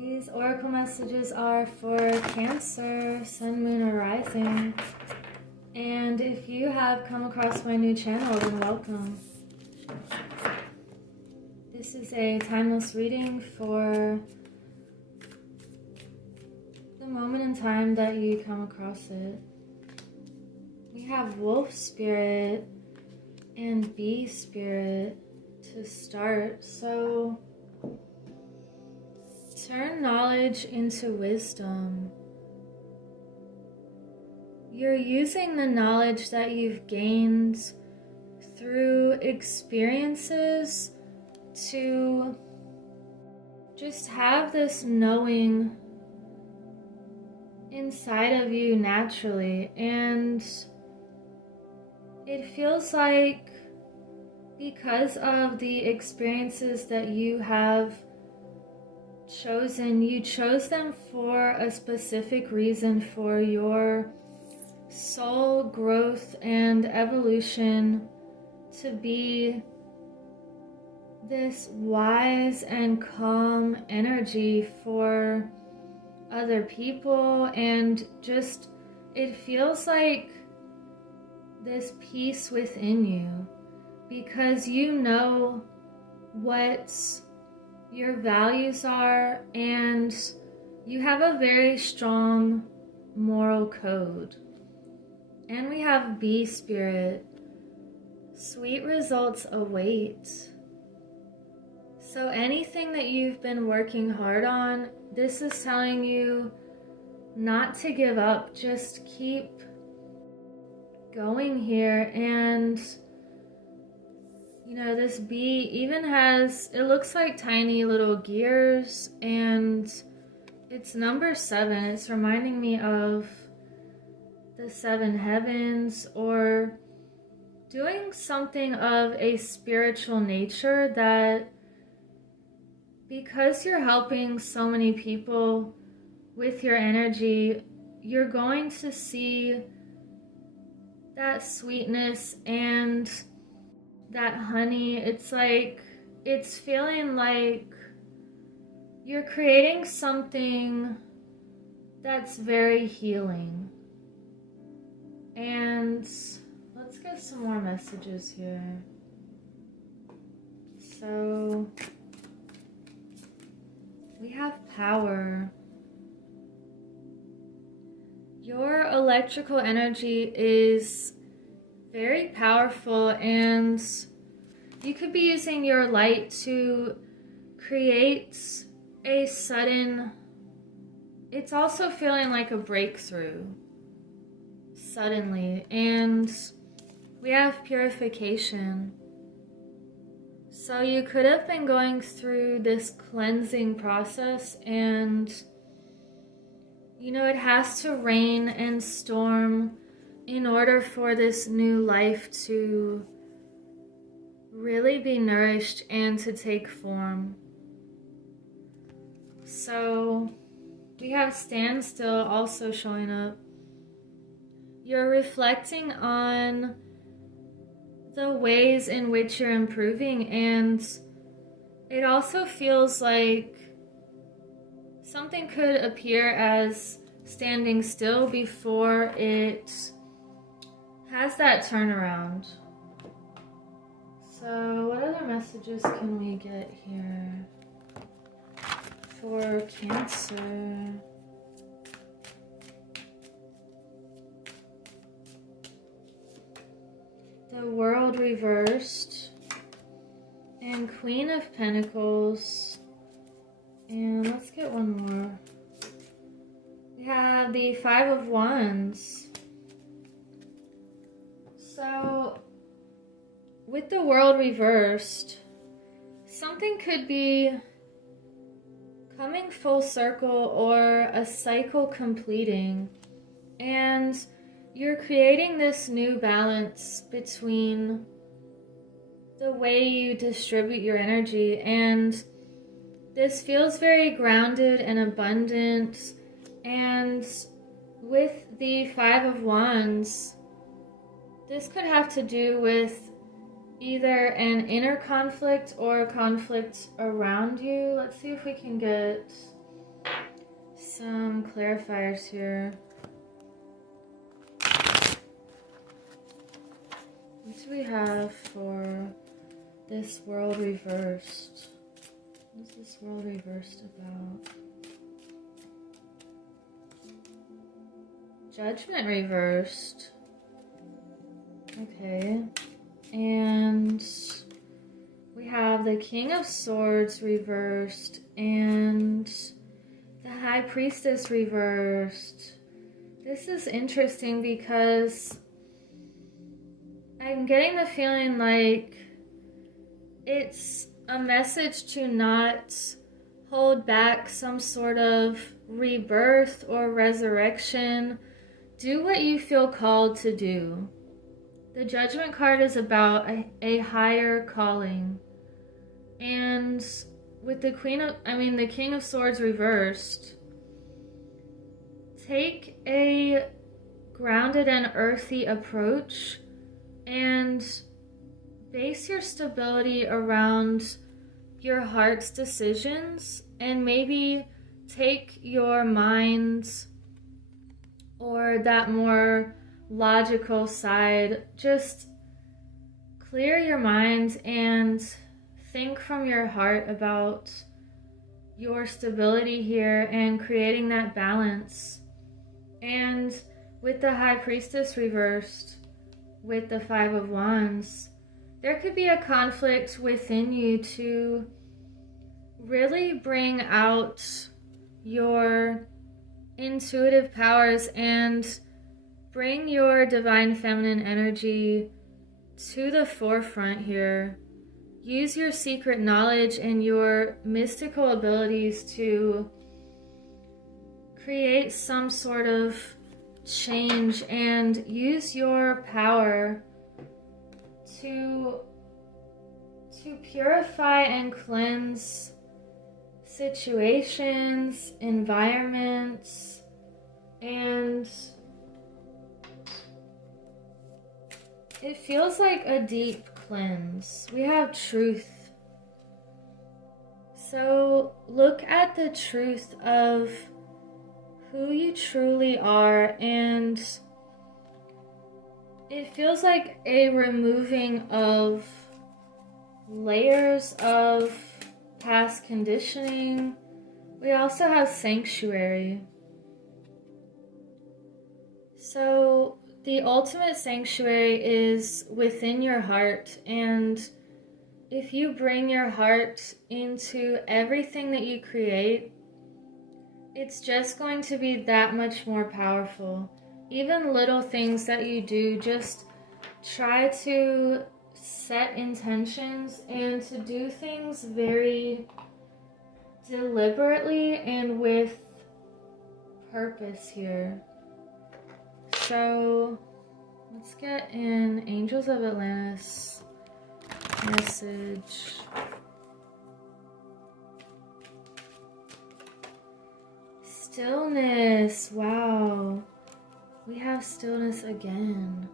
These oracle messages are for Cancer, Sun, Moon, or Rising. And if you have come across my new channel, then welcome. This is a timeless reading for the moment in time that you come across it. We have Wolf Spirit and Bee Spirit to start. So turn knowledge into wisdom. You're using the knowledge that you've gained through experiences to just have this knowing inside of you naturally. And it feels like because of the experiences that you have chosen, you chose them for a specific reason, for your soul growth and evolution, to be this wise and calm energy for other people. And just, it feels like this peace within you, because you know what your values are, and you have a very strong moral code. And we have Bee Spirit. Sweet results await. So anything that you've been working hard on, this is telling you not to give up. Just keep going here. And you know, this bee even has, it looks like tiny little gears, and it's number 7. It's reminding me of the 7 heavens, or doing something of a spiritual nature, that because you're helping so many people with your energy, you're going to see that sweetness and that honey. It's like, it's feeling like you're creating something that's very healing. And let's get some more messages here. So we have power. Your electrical energy is very powerful, and you could be using your light to create a sudden, it's also feeling like a breakthrough suddenly. And we have purification. So you could have been going through this cleansing process, and you know, it has to rain and storm in order for this new life to really be nourished and to take form. So we have standstill also showing up. You're reflecting on the ways in which you're improving, and it also feels like something could appear as standing still before it has that turnaround. So what other messages can we get here for Cancer? The World reversed, and Queen of Pentacles. And let's get one more. We have the 5 of Wands. So with the World reversed, something could be coming full circle, or a cycle completing, and you're creating this new balance between the way you distribute your energy. And this feels very grounded and abundant. And with the 5 of Wands, this could have to do with either an inner conflict or a conflict around you. Let's see if we can get some clarifiers here. What do we have for this world reversed? What is this world reversed about? Judgment reversed. Okay. And we have the King of Swords reversed and the High Priestess reversed. This is interesting because I'm getting the feeling like it's a message to not hold back some sort of rebirth or resurrection. Do what you feel called to do. The Judgment card is about a higher calling. And with the the King of Swords reversed, take a grounded and earthy approach and base your stability around your heart's decisions, and maybe take your mind or that more logical side, just clear your mind and think from your heart about your stability here and creating that balance. And with the High Priestess reversed, with the Five of Wands, there could be a conflict within you to really bring out your intuitive powers and bring your divine feminine energy to the forefront here. Use your secret knowledge and your mystical abilities to create some sort of change, and use your power to purify and cleanse situations, environments, and it feels like a deep cleanse. We have truth. So look at the truth of who you truly are, and it feels like a removing of layers of past conditioning. We also have sanctuary. So the ultimate sanctuary is within your heart, and if you bring your heart into everything that you create, it's just going to be that much more powerful. Even little things that you do, just try to set intentions and to do things very deliberately and with purpose here. So let's get in Angels of Atlantis message. Stillness. Wow. We have stillness again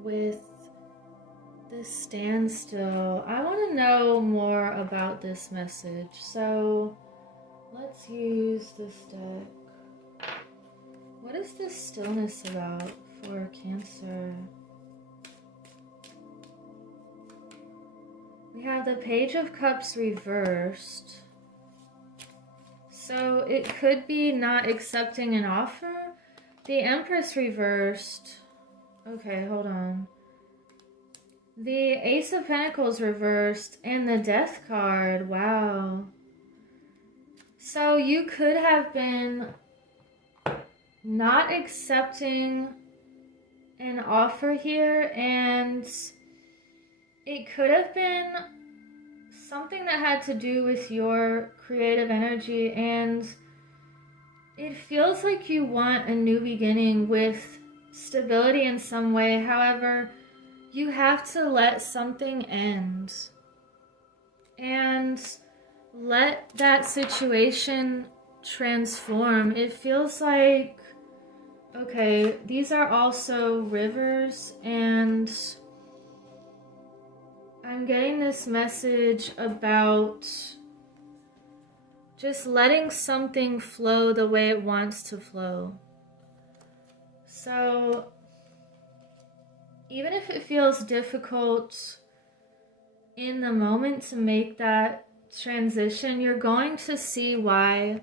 with the standstill. I want to know more about this message, so let's use this deck. What is this stillness about for Cancer? We have the Page of Cups reversed. So it could be not accepting an offer. The Empress reversed. Okay, hold on. The Ace of Pentacles reversed and the Death card. Wow. So you could have been not accepting an offer here, and it could have been something that had to do with your creative energy, and it feels like you want a new beginning with stability in some way. However, you have to let something end and let that situation transform. It feels like, okay, these are also rivers, and I'm getting this message about just letting something flow the way it wants to flow. So even if it feels difficult in the moment to make that transition, you're going to see why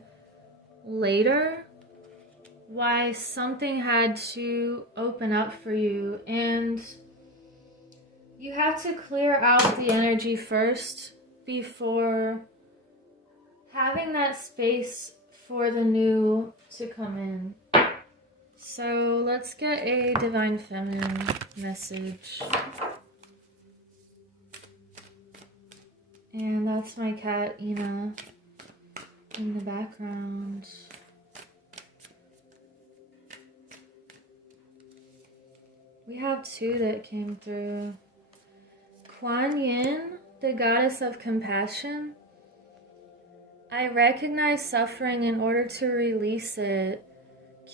later, why something had to open up for you. And you have to clear out the energy first before having that space for the new to come in. So let's get a Divine Feminine message. And that's my cat, Ina, in the background. We have two that came through. Kuan Yin, the goddess of compassion. I recognize suffering in order to release it.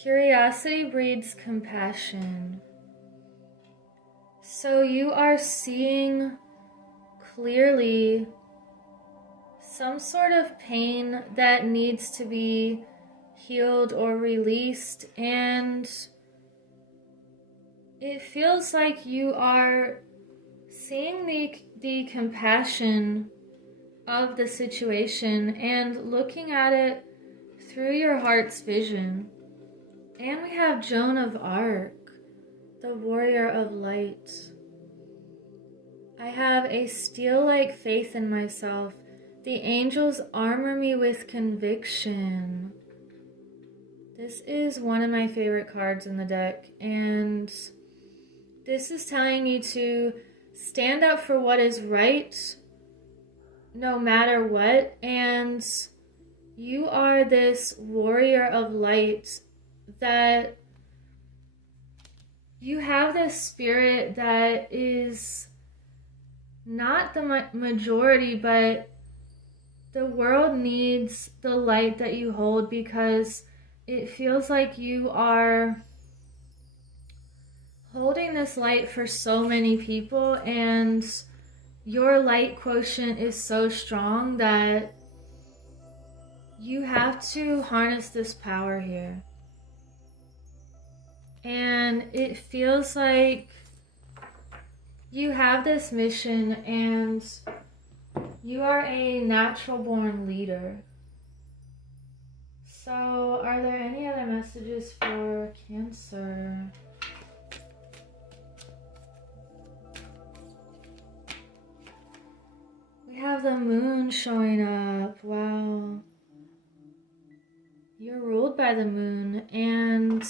Curiosity breeds compassion. So you are seeing clearly some sort of pain that needs to be healed or released, and it feels like you are seeing the compassion of the situation and looking at it through your heart's vision. And we have Joan of Arc, the warrior of light. I have a steel-like faith in myself. The angels armor me with conviction. This is one of my favorite cards in the deck, and this is telling you to stand up for what is right, no matter what, and you are this warrior of light, that you have this spirit that is not the majority, but the world needs the light that you hold, because it feels like you are holding this light for so many people, and your light quotient is so strong that you have to harness this power here. And it feels like you have this mission, and you are a natural born leader. So, are there any other messages for Cancer? We have the moon showing up. Wow. You're ruled by the moon, and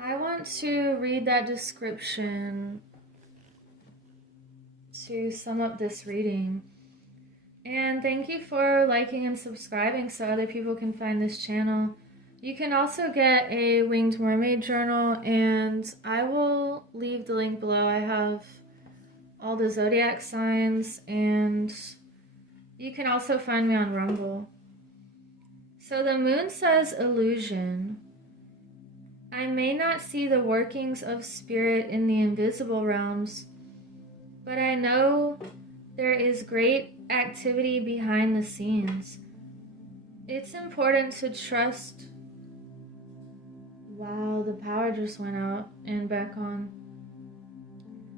I want to read that description to sum up this reading. And thank you for liking and subscribing so other people can find this channel. You can also get a Winged Mermaid journal, and I will leave the link below. I have all the zodiac signs, and you can also find me on Rumble. So the moon says illusion. I may not see the workings of spirit in the invisible realms, but I know there is great activity behind the scenes. It's important to trust. Wow, the power just went out and back on.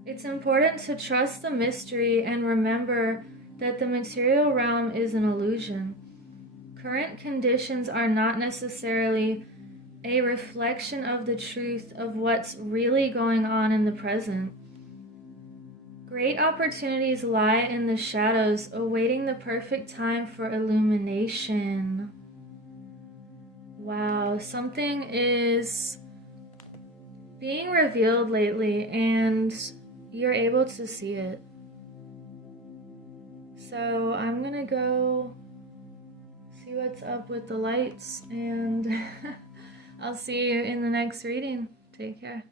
It's important to trust the mystery and remember that the material realm is an illusion. Current conditions are not necessarily a reflection of the truth of what's really going on in the present. Great opportunities lie in the shadows, awaiting the perfect time for illumination. Wow, something is being revealed lately, and you're able to see it. So I'm gonna go see what's up with the lights, and I'll see you in the next reading. Take care.